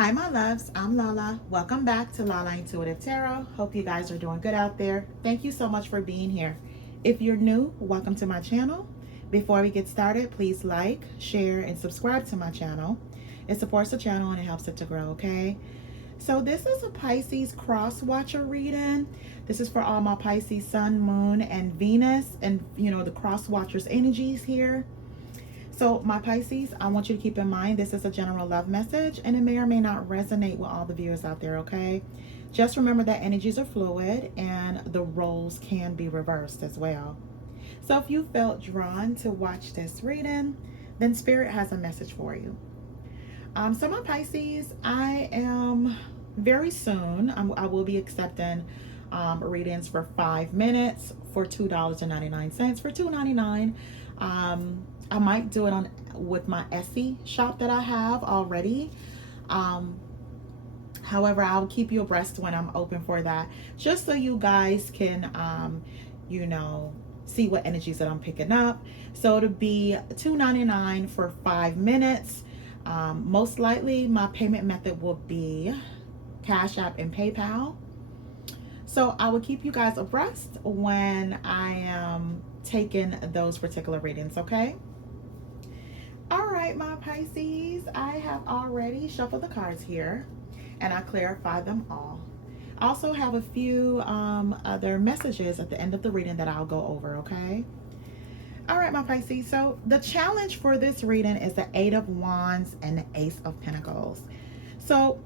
Hi, my loves. I'm Lala. Welcome back to Lala Intuitive Tarot. Hope you guys are doing good out there. Thank you so much for being here. If you're new, welcome to my channel. Before we get started, please like, share, and subscribe to my channel. It supports the channel and it helps it to grow, okay? So this is a Pisces cross watcher reading. This is for all my Pisces sun, moon, and Venus, and the cross watchers energies here. So my Pisces, I want you to keep in mind this is a general love message and it may or may not resonate with all the viewers out there, okay? Just remember that energies are fluid and the roles can be reversed as well. So if you felt drawn to watch this reading, then Spirit has a message for you. So my Pisces, I am very soon, I will be accepting readings for 5 minutes for $2.99. For $2.99, I might do it on with my Etsy shop that I have already. However, I'll keep you abreast when I'm open for that, just so you guys can, see what energies that I'm picking up. So it'll be $2.99 for 5 minutes. Most likely, my payment method will be CashApp and PayPal. So I will keep you guys abreast when I am taking those particular readings, okay? All right, my Pisces, I have already shuffled the cards here and I clarified them all. I also have a few other messages at the end of the reading that I'll go over, okay? All right, my Pisces, so the challenge for this reading is the Eight of Wands and the Ace of Pentacles. So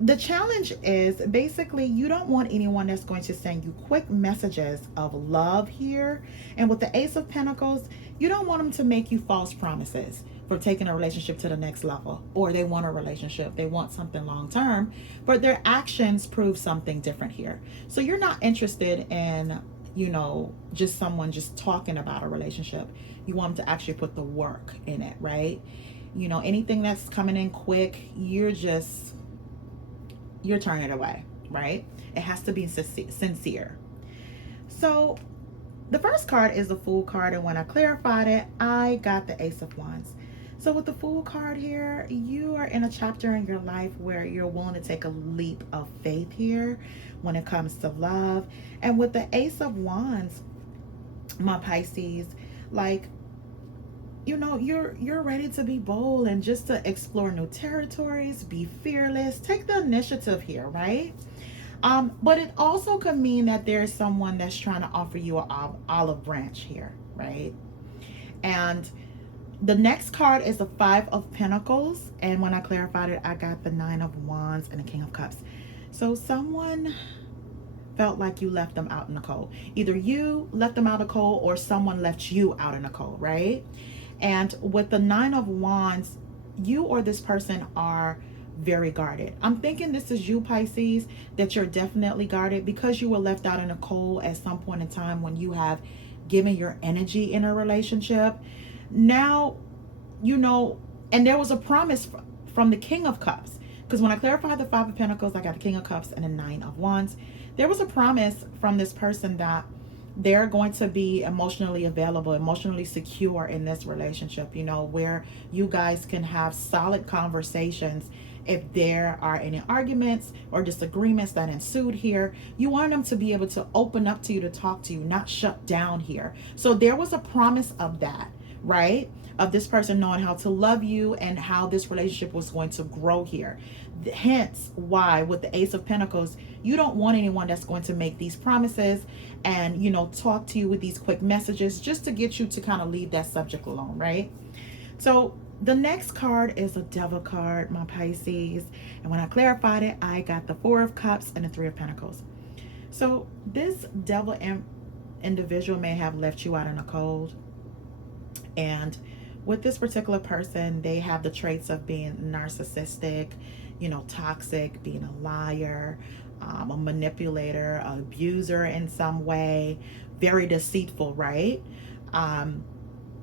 the challenge is basically you don't want anyone that's going to send you quick messages of love here. And with the Ace of Pentacles, you don't want them to make you false promises for taking a relationship to the next level, or they want a relationship, they want something long term, but their actions prove something different here. So you're not interested in, just someone just talking about a relationship. You want them to actually put the work in it, right? Anything that's coming in quick, you're turning it away, right? It has to be sincere. So the first card is the Fool card, and when I clarified it, I got the Ace of Wands. So with the Fool card here, you are in a chapter in your life where you're willing to take a leap of faith here when it comes to love. And with the Ace of Wands, my Pisces, you're ready to be bold and just to explore new territories, be fearless, take the initiative here, right? But it also could mean that there's someone that's trying to offer you an olive branch here, right? And the next card is the Five of Pentacles, and when I clarified it, I got the Nine of Wands and the King of Cups. So someone felt like you left them out in the cold. Either you left them out in the cold or someone left you out in the cold, right? And with the Nine of Wands, you or this person are very guarded. I'm thinking this is you, Pisces, that you're definitely guarded because you were left out in the cold at some point in time when you have given your energy in a relationship. Now, and there was a promise from the King of Cups, because when I clarified the Five of Pentacles, I got the King of Cups and the Nine of Wands. There was a promise from this person that they're going to be emotionally available, emotionally secure in this relationship, where you guys can have solid conversations. If there are any arguments or disagreements that ensued here, you want them to be able to open up to you, to talk to you, not shut down here. So there was a promise of that, right? Of this person knowing how to love you and how this relationship was going to grow here. Hence why with the Ace of Pentacles, you don't want anyone that's going to make these promises and, talk to you with these quick messages just to get you to kind of leave that subject alone, right? So the next card is a Devil card, my Pisces. And when I clarified it, I got the Four of Cups and the Three of Pentacles. So this Devil individual may have left you out in the cold. And with this particular person, they have the traits of being narcissistic, toxic, being a liar, a manipulator, an abuser in some way, very deceitful, right?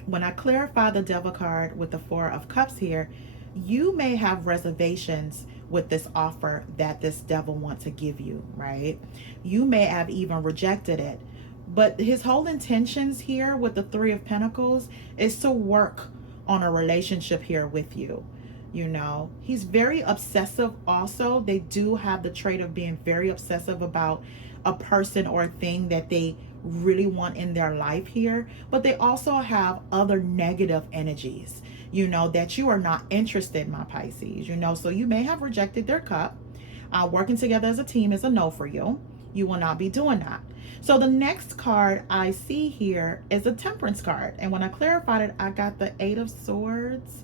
When I clarify the Devil card with the Four of Cups here, you may have reservations with this offer that this devil wants to give you, right? You may have even rejected it. But his whole intentions here with the Three of Pentacles is to work on a relationship here with you. You know, he's very obsessive also. They do have the trait of being very obsessive about a person or a thing that they really want in their life here. But they also have other negative energies, you know, that you are not interested, my Pisces, you know. So you may have rejected their cup. Working together as a team is a no for you. You will not be doing that. So the next card I see here is a temperance card. And when I clarified it, I got the Eight of Swords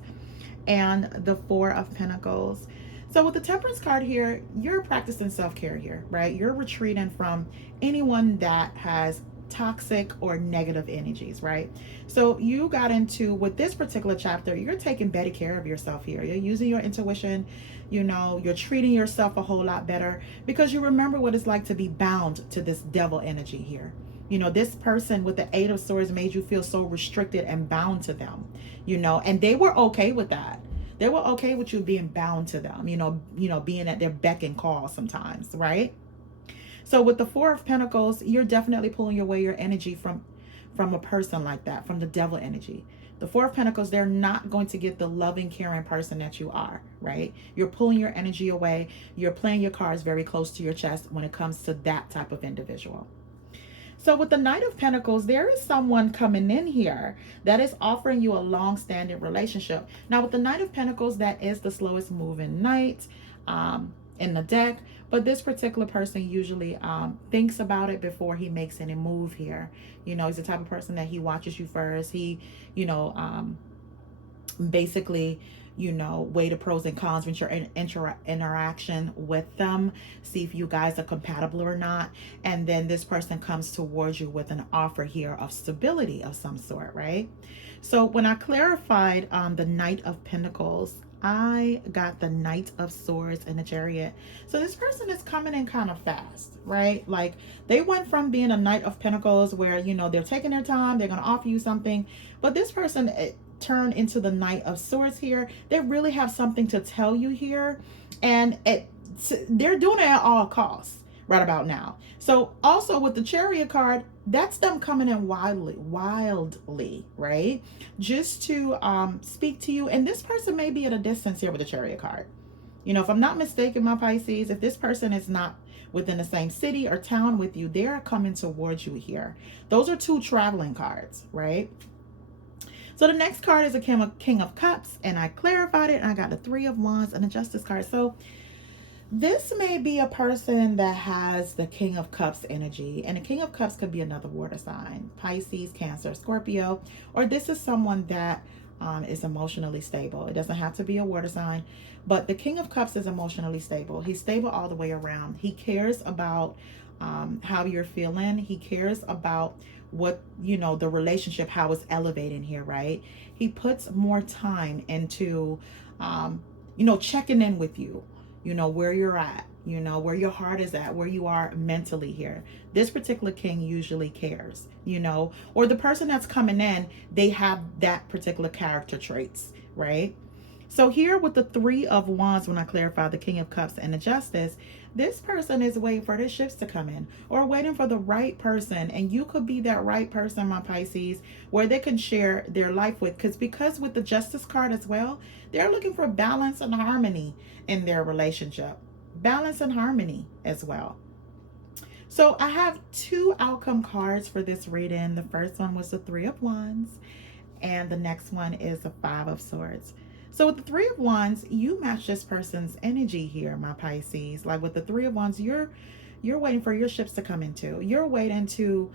and the Four of Pentacles. So with the temperance card here, you're practicing self-care here, right? You're retreating from anyone that has toxic or negative energies, right? So you got into, with this particular chapter, you're taking better care of yourself here. You're using your intuition, you know, you're treating yourself a whole lot better because you remember what it's like to be bound to this devil energy here. You know, this person with the Eight of Swords made you feel so restricted and bound to them, you know, and they were okay with that. They were okay with you being bound to them, being at their beck and call sometimes, right? So with the Four of Pentacles, you're definitely pulling away your energy from a person like that, from the devil energy. The Four of Pentacles, they're not going to get the loving, caring person that you are, right? You're pulling your energy away. You're playing your cards very close to your chest when it comes to that type of individual. So with the Knight of Pentacles, there is someone coming in here that is offering you a long-standing relationship. Now with the Knight of Pentacles, that is the slowest moving knight in the deck. But this particular person usually thinks about it before he makes any move here. You know, he's the type of person that he watches you first. He, basically, weigh the pros and cons with your interaction with them, see if you guys are compatible or not, and then this person comes towards you with an offer here of stability of some sort, right? So when I clarified the Knight of Pentacles, I got the Knight of Swords and the Chariot. So this person is coming in kind of fast, right? Like they went from being a Knight of Pentacles where, they're taking their time, they're going to offer you something, but this person turn into the Knight of Swords here. They really have something to tell you here, and they're doing it at all costs right about now. So also with the Chariot card, that's them coming in wildly, right? Just to speak to you. And this person may be at a distance here with the Chariot card. If I'm not mistaken, my Pisces, if this person is not within the same city or town with you, they're coming towards you here. Those are two traveling cards, right? So the next card is a King of Cups, and I clarified it, and I got the Three of Wands and a Justice card. So this may be a person that has the King of Cups energy, and the King of Cups could be another water sign, Pisces, Cancer, Scorpio, or this is someone that is emotionally stable. It doesn't have to be a water sign, but the King of Cups is emotionally stable. He's stable all the way around. He cares about how you're feeling. He cares about what, the relationship, how it's elevating here, right? He puts more time into, checking in with you, where you're at, where your heart is at, where you are mentally here. This particular king usually cares, or the person that's coming in, they have that particular character traits, right? So here with the Three of Wands, when I clarify the King of Cups and the Justice, this person is waiting for their ships to come in or waiting for the right person. And you could be that right person, my Pisces, where they can share their life with. Because with the Justice card as well, they're looking for balance and harmony in their relationship. Balance and harmony as well. So I have two outcome cards for this reading. The first one was the Three of Wands, and the next one is the Five of Swords. So with the Three of Wands, you match this person's energy here, my Pisces. Like with the Three of Wands, you're waiting for your ships to come into. You're waiting to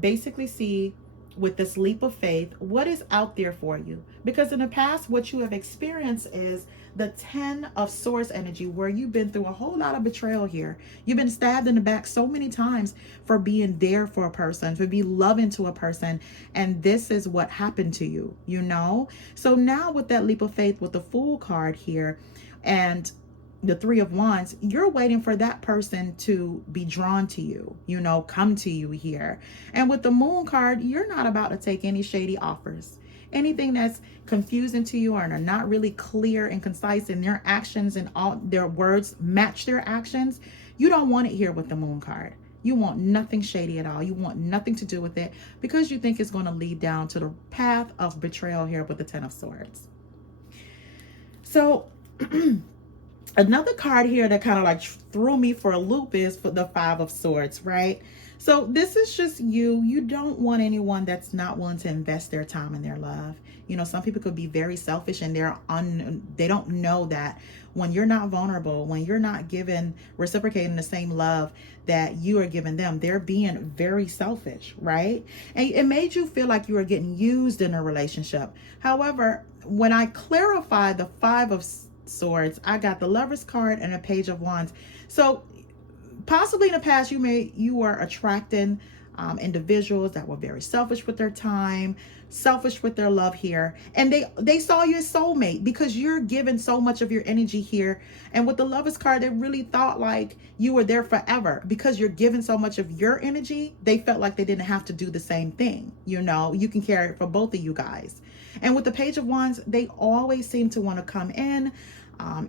basically see, with this leap of faith, what is out there for you. Because in the past, what you have experienced is the Ten of Swords energy, where you've been through a whole lot of betrayal here. You've been stabbed in the back so many times for being there for a person, for being loving to a person, and this is what happened to you, So now with that leap of faith, with the Fool card here and the Three of Wands, you're waiting for that person to be drawn to you, come to you here. And with the Moon card, you're not about to take any shady offers. Anything that's confusing to you or are not really clear and concise in their actions and all their words match their actions, you don't want it here with the Moon card. You want nothing shady at all. You want nothing to do with it because you think it's going to lead down to the path of betrayal here with the Ten of Swords. So another card here that kind of like threw me for a loop is for the Five of Swords, right? So this is just you. You don't want anyone that's not willing to invest their time and their love. You know, some people could be very selfish and they don't know that when you're not vulnerable, when you're not giving, reciprocating the same love that you are giving them, they're being very selfish, right? And it made you feel like you were getting used in a relationship. However, when I clarify the Five of Swords, I got the Lover's card and a Page of Wands. So possibly in the past you were attracting individuals that were very selfish with their time, selfish with their love here, and they saw you as soulmate because you're giving so much of your energy here. And with the Lover's card, they really thought like you were there forever because you're giving so much of your energy. They felt like they didn't have to do the same thing. You know, you can carry it for both of you guys. And with the Page of Wands, they always seem to want to come in,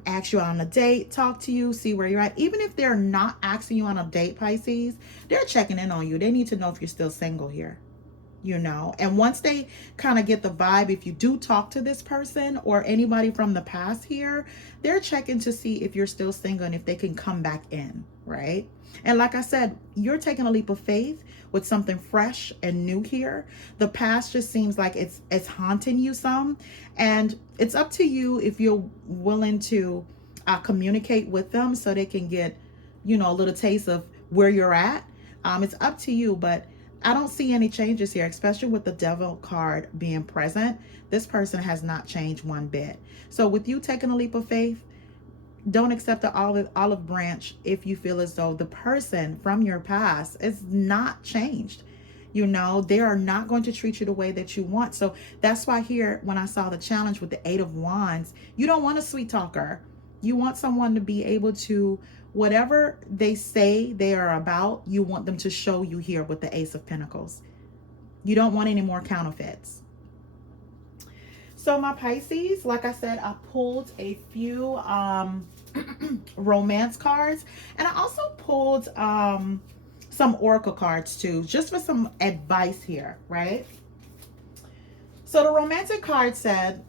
ask you out on a date, talk to you, see where you're at. Even if they're not asking you on a date, Pisces, they're checking in on you. They need to know if you're still single here, you know. And once they kind of get the vibe, if you do talk to this person or anybody from the past here, they're checking to see if you're still single and if they can come back in, right? And like I said, you're taking a leap of faith with something fresh and new here. The past just seems like it's haunting you some, and it's up to you if you're willing to communicate with them so they can get, you know, a little taste of where you're at. It's up to you, but I don't see any changes here, especially with the Devil card being present. This person has not changed one bit. So with you taking a leap of faith, don't accept the olive branch if you feel as though the person from your past is not changed. You know, they are not going to treat you the way that you want. So that's why here, when I saw the challenge with the Eight of Wands, you don't want a sweet talker. You want someone to be able to, whatever they say they are about, you want them to show you here with the Ace of Pentacles. You don't want any more counterfeits. So my Pisces, like I said, I pulled a few romance cards, and I also pulled some oracle cards too, just for some advice here, right? So the romantic card said,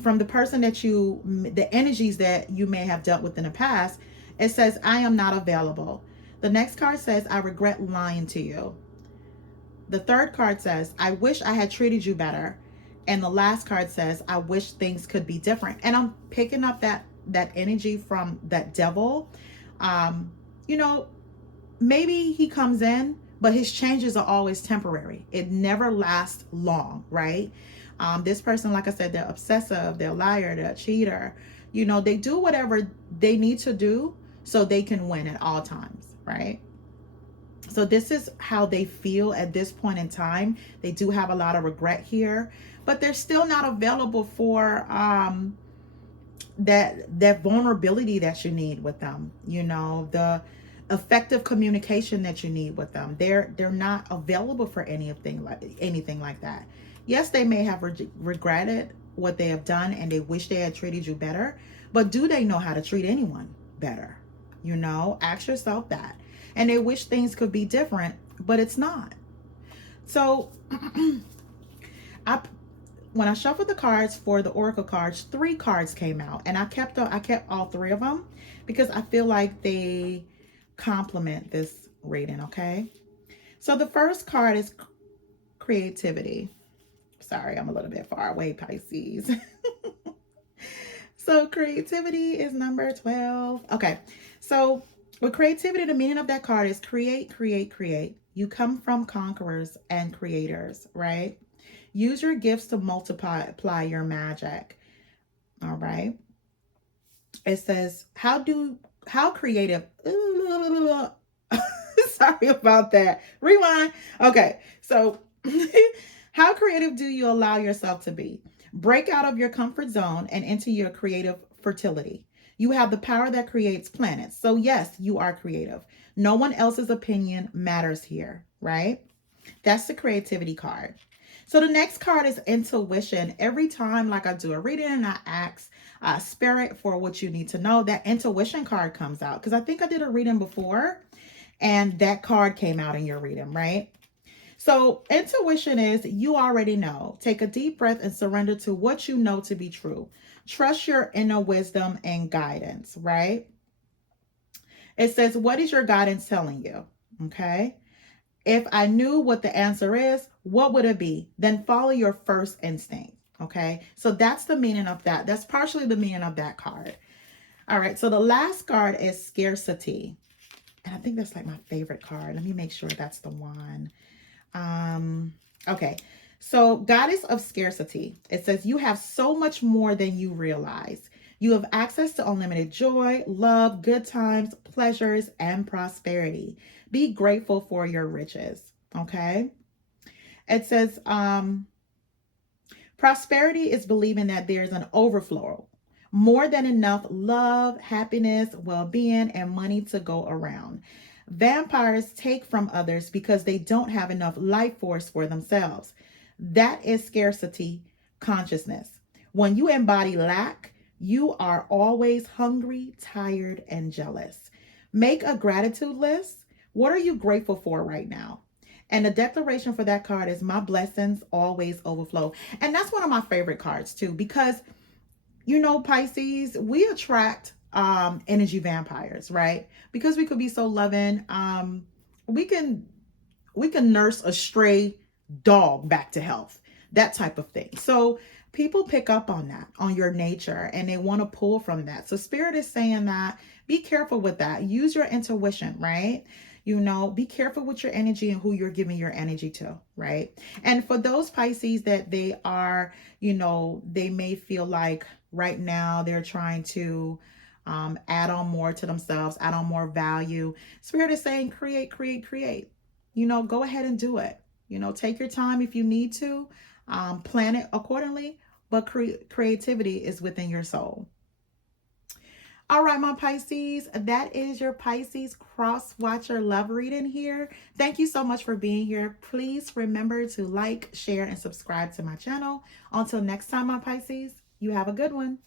from the person that the energies that you may have dealt with in the past, it says, I am not available. The next card says, I regret lying to you. The third card says, I wish I had treated you better. And the last card says, I wish things could be different. And I'm picking up that energy from that Devil. You know, maybe he comes in, but his changes are always temporary. It never lasts long, right? This person, like I said, they're obsessive, they're a liar, they're a cheater. You know, they do whatever they need to do so they can win at all times, right? So this is how they feel at this point in time. They do have a lot of regret here, but they're still not available for that vulnerability that you need with them. You know, the effective communication that you need with them. They're not available for anything like that. Yes, they may have regretted what they have done and they wish they had treated you better, but do they know how to treat anyone better? You know, ask yourself that. And they wish things could be different, but it's not. So when I shuffled the cards for the oracle cards, 3 cards came out, and I kept all 3 of them because I feel like they complement this reading. Okay, so the first card is creativity. Sorry, I'm a little bit far away, Pisces. So creativity is number 12. Okay, so with creativity, the meaning of that card is create, create, create. You come from conquerors and creators, right? Use your gifts to multiply your magic. All right. It says, how creative. Sorry about that. Rewind. Okay. So how creative do you allow yourself to be? Break out of your comfort zone and into your creative fertility. You have the power that creates planets. So yes, you are creative. No one else's opinion matters here, right? That's the creativity card. So the next card is intuition. Every time like I do a reading and I ask spirit for what you need to know, that intuition card comes out. Because I think I did a reading before and that card came out in your reading, right? So intuition is you already know. Take a deep breath and surrender to what you know to be true. Trust your inner wisdom and guidance, right? It says, what is your guidance telling you? Okay. If I knew what the answer is, what would it be? Then follow your first instinct. Okay. So that's the meaning of that. That's partially the meaning of that card. All right. So the last card is scarcity. And I think that's like my favorite card. Let me make sure that's the one. Okay. So goddess of scarcity. It says you have so much more than you realize. You have access to unlimited joy, love, good times, pleasures, and prosperity. Be grateful for your riches. Okay. It says prosperity is believing that there's an overflow, more than enough love, happiness, well-being, and money to go around. Vampires take from others because they don't have enough life force for themselves. That is scarcity consciousness. When you embody lack, you are always hungry, tired, and jealous. Make a gratitude list. What are you grateful for right now? And the declaration for that card is my blessings always overflow. And that's one of my favorite cards too, because you know, Pisces, we attract energy vampires, right? Because we could be so loving. We can nurse a stray dog back to health, that type of thing. So people pick up on that, on your nature, and they want to pull from that. So Spirit is saying that be careful with that. Use your intuition, right? You know, be careful with your energy and who you're giving your energy to, right? And for those Pisces that they are, you know, they may feel like right now they're trying to add on more to themselves, add on more value. Spirit is saying create, create, create. You know, go ahead and do it. You know, take your time if you need to, plan it accordingly, but creativity is within your soul. All right, my Pisces, that is your Pisces cross watcher love reading here. Thank you so much for being here. Please remember to like, share, and subscribe to my channel. Until next time, my Pisces, you have a good one.